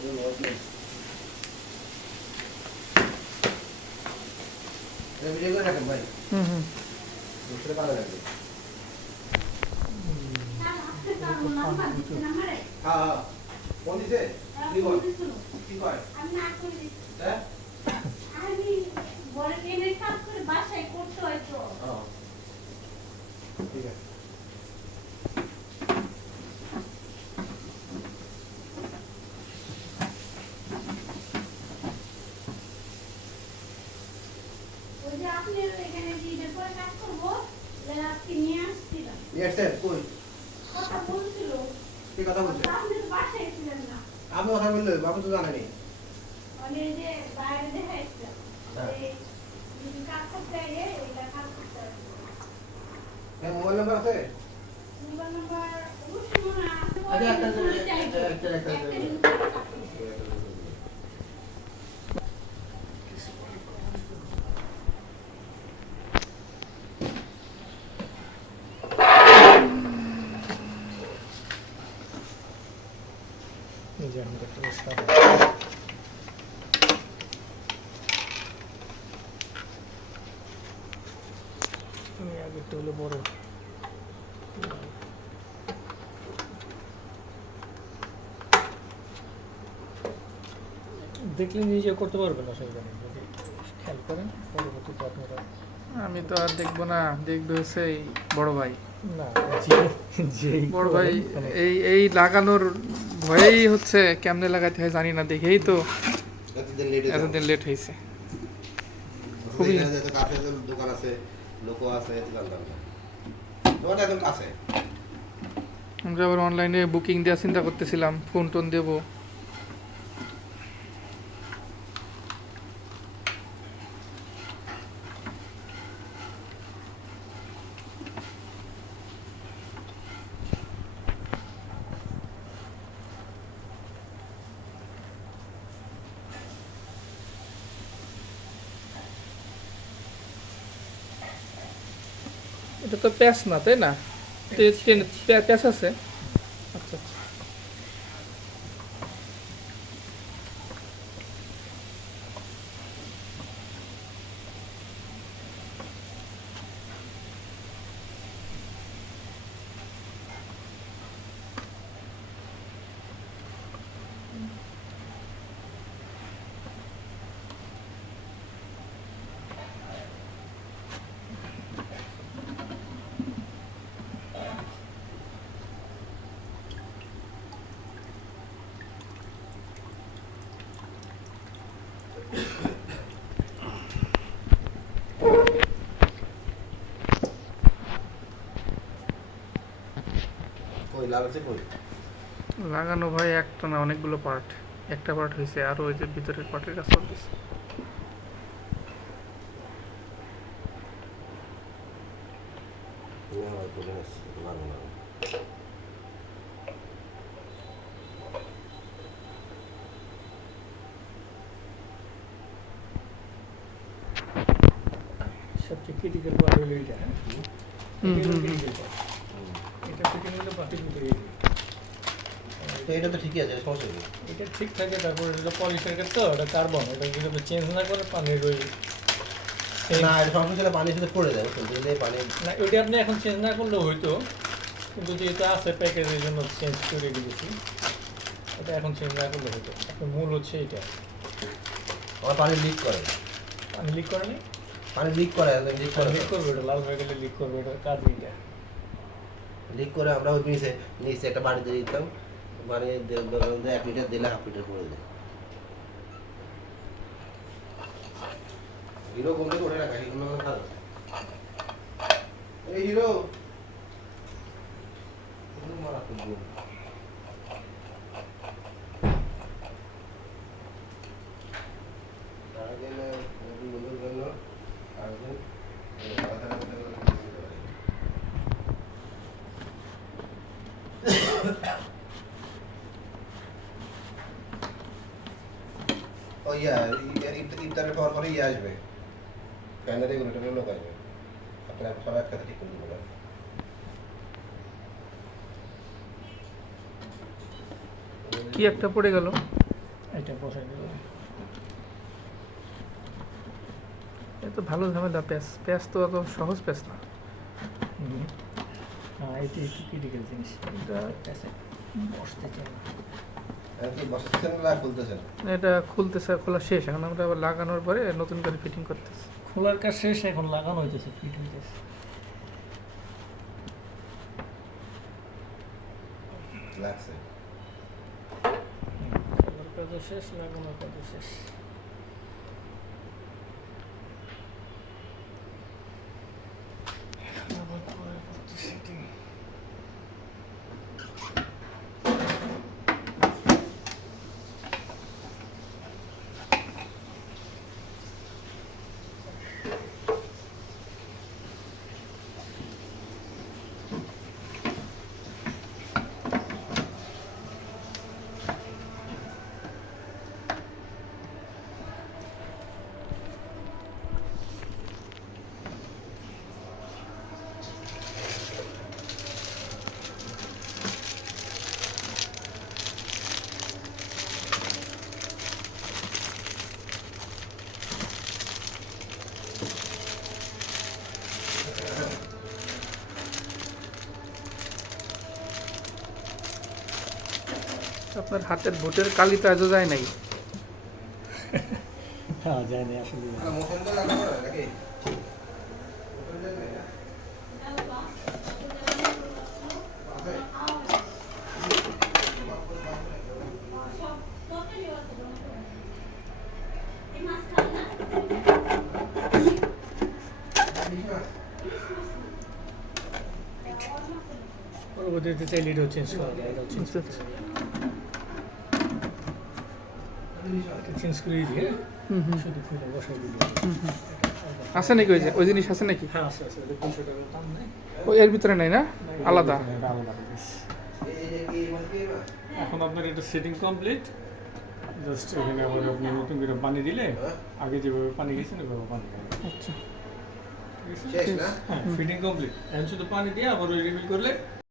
Video করে রাখেন ভাই। হুম বুঝতে পারা যাবে। হ্যাঁ কোন দিছে কি কয় কি কয় আমি না করে দিছি হ্যাঁ আমি বড় কেনের কাজ করে বাসায় করতে হয় তো হ্যাঁ ঠিক আছে ওই যে আপনি এখানে যে পরে কাজ করব আজকে নিয়ে আসছিলাম স্যার কই কথা বলছিল কি কথা বলছে আপনি তো বাসায় ছিলেন না আমি কথা বললে বাবু তো জানেনি মানে যে বাইরে দেখাইছে এই কাজ করতে গিয়ে এটা কাজ করতে এই মোবাইল নাম্বার আছে মোবাইল নাম্বার অবশ্যই মনে আছে একটা এই যে আমরা একটু স্টার্ট আমি আগে তুলে বড় দেখলে নিজে করতে পারবেন অসুবিধা নেই যদি খেয়াল করেন পরবর্তীতে আপনারা আমি তো আর দেখবো না, দেখবে হচ্ছে এই বড় ভাই। না বড় ভাই এই লাগানোর ভয়েই হচ্ছে কেমনে লাগাতে হয় জানি না, দেখেই তো এতদিন লেট হয়েছে। খুবই দোকান আছে লোক আছে দোকানটা একদম কাছে। আমরা আবার অনলাইনে বুকিং দেওয়ার চিন্তা করতেছিলাম, ফোন টোন দেবো। এটা তো প্যাচ না, তাই না? প্যাচ আছে। আচ্ছা আচ্ছা। লাগানো ভাই একটা না, অনেকগুলো পার্ট। একটা পার্ট হয়েছে, আরো ওই যে ভিতরের পার্টের কাজ চলতেছে। সবচেয়ে ক্রিটিক্যাল পার্ট হলো এটা। এটা ফিটিং হলে বাকি দুটো তো এটা তো ঠিকই আছে, সমস্যা নেই। এটা ঠিক থাকে। তারপর এটা পলিশের ক্ষেত্রে তো এটা কার্বন, এটা যদি চেঞ্জ না করে পানির ওই না, এটা সমস্যা পানির সাথে পড়ে যায়, বুঝলে? পানি না, ওইটা আপনি এখন চেঞ্জ না করলেও হইতো, কিন্তু যেহেতু আছে প্যাকেজের জন্য চেঞ্জ করে দিয়েছি। এটা এখন চেঞ্জ না করলে হইতো। এখন মূল হচ্ছে এটা। আমার পানি লিক করে। পানি লিক করে না? পানি লিক করে, লিক করবে। ওটা লাল হয়ে গেলে লিক করবে, এটা কাজ এইটা। লিক করে আমরা ওই নিচে একটা বাড়ি দিয়ে দিতাম, মানে 1 লিটার দিলে 1/2 লিটার করে দেয়। হিরো কোনটা করে রাখা, হিরো ভালো। এই হিরো মারা তো গুণ তারা গেলে বন্ধুর জন্য আসবেন। ও ইফতারের পর পরে আসবে, ফ্যানের রেগুলেটরের লোক আসবে। আপনারা সবাই একসাথে ঠিক করে দেবেন। কি একটা পড়ে গেল। এটা বসাই দেবো। এটা তো ভালো ঝামেলা, প্যাচ তো অত সহজ প্যাচ না। হ্যাঁ, এটি একটু ক্রিটিক্যাল জিনিস। এটা প্যাচে বসতে চাই না। এটা খুলতেছে, খোলা শেষ, এখন আমরা আবার লাগানোর পরে নতুন করে ফিটিং করতেছি। খোলার কাজ শেষ, এখন লাগানো হইতেছে, ফিট হইতেছে। খোলার কাজও শেষ, লাগানোর কাজও শেষ। এখন আবার পরে করতে সেটিং। আপনার হাতের ভোটের কালি তো আজও যায় নাই। হ্যাঁ, জানি আসলে। পরবর্তীতে চাইলে এটাও চেঞ্জ করা যায়, এটাও চেঞ্জ করতে চাই। এটা চেঞ্জ করে দিয়ে শুধু খুলে বসাই দিলে। আছে নাকি ওই জিনিস আছে নাকি? হ্যাঁ, আছে আছে, এটা 200 টাকার দাম নেই। ওই এর ভিতরে নাই না, আলাদা। এটা আলাদা জিনিস। এখন আপনার এটা সেটিং কমপ্লিট। জাস্ট এখানে আবার আপনি নতুন করে পানি দিলে আগে যেভাবে পানি গেছেন ওইভাবে পানি খাবেন। আচ্ছা, ঠিক আছে? হ্যাঁ, ফিটিং কমপ্লিট। এখন শুধু পানি দিয়ে আবার ওই রিফিল করলে